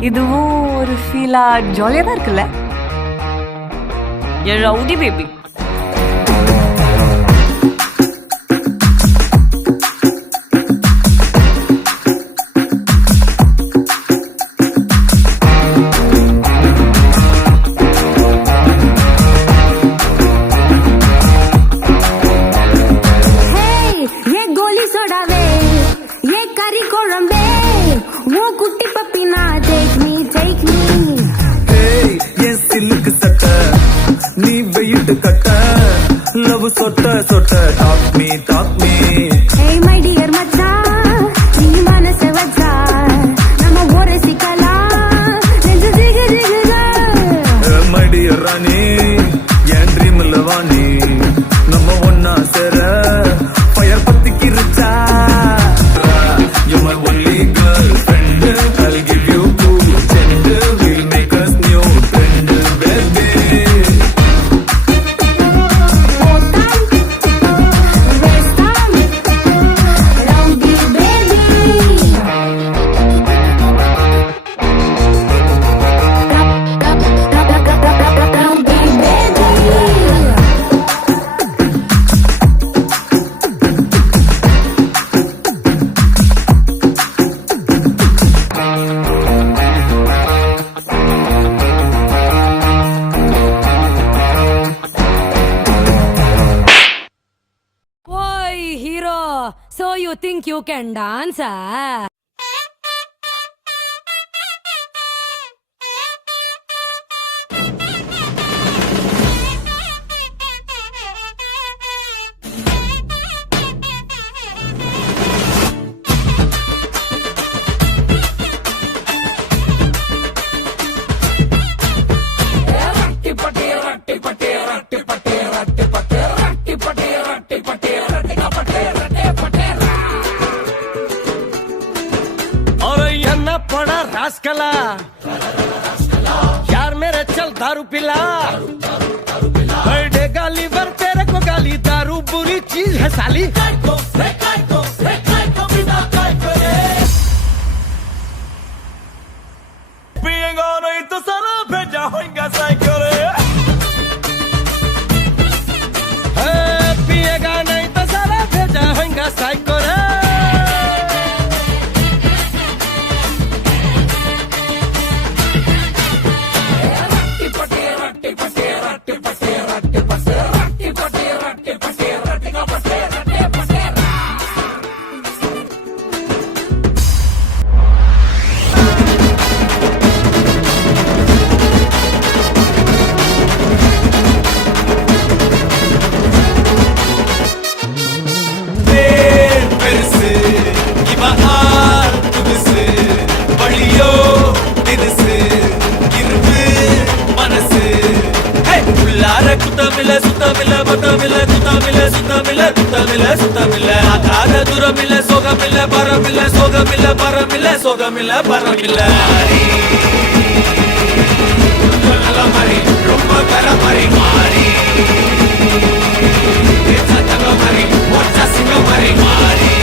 இதுவும் ஒரு ஃபீலா ஜாலியா தான் இருக்குல்ல. என் ரவுடி பேபி. நீ வெயிட் கட்ட லவ் சொட்ட சொட்ட talk me hey my dear மச்சான் நீ மனச வச்சா நம்ம ஒரு சிக்கலாம் நெஞ்சு ஜிகு ஜிகுதா my dear ராணி என் ட்ரீம்ல வாணி நம்ம ஒண்ணா சேர fire பத்திக்கிருச்சா you my only girlfriend I'll give you cool send we'll make us new friend baby So you think you can dance, ah? पड़ा रास्कला यार मेरे चल दारू पिला बर्थडे का लीवर तेरे को गाली दारू बुरी चीज है साली पिएगा नहीं तो सारा भेजा होगा साइकिल पिएगा नहीं तो सारा भेजा होगा साइकिल Mari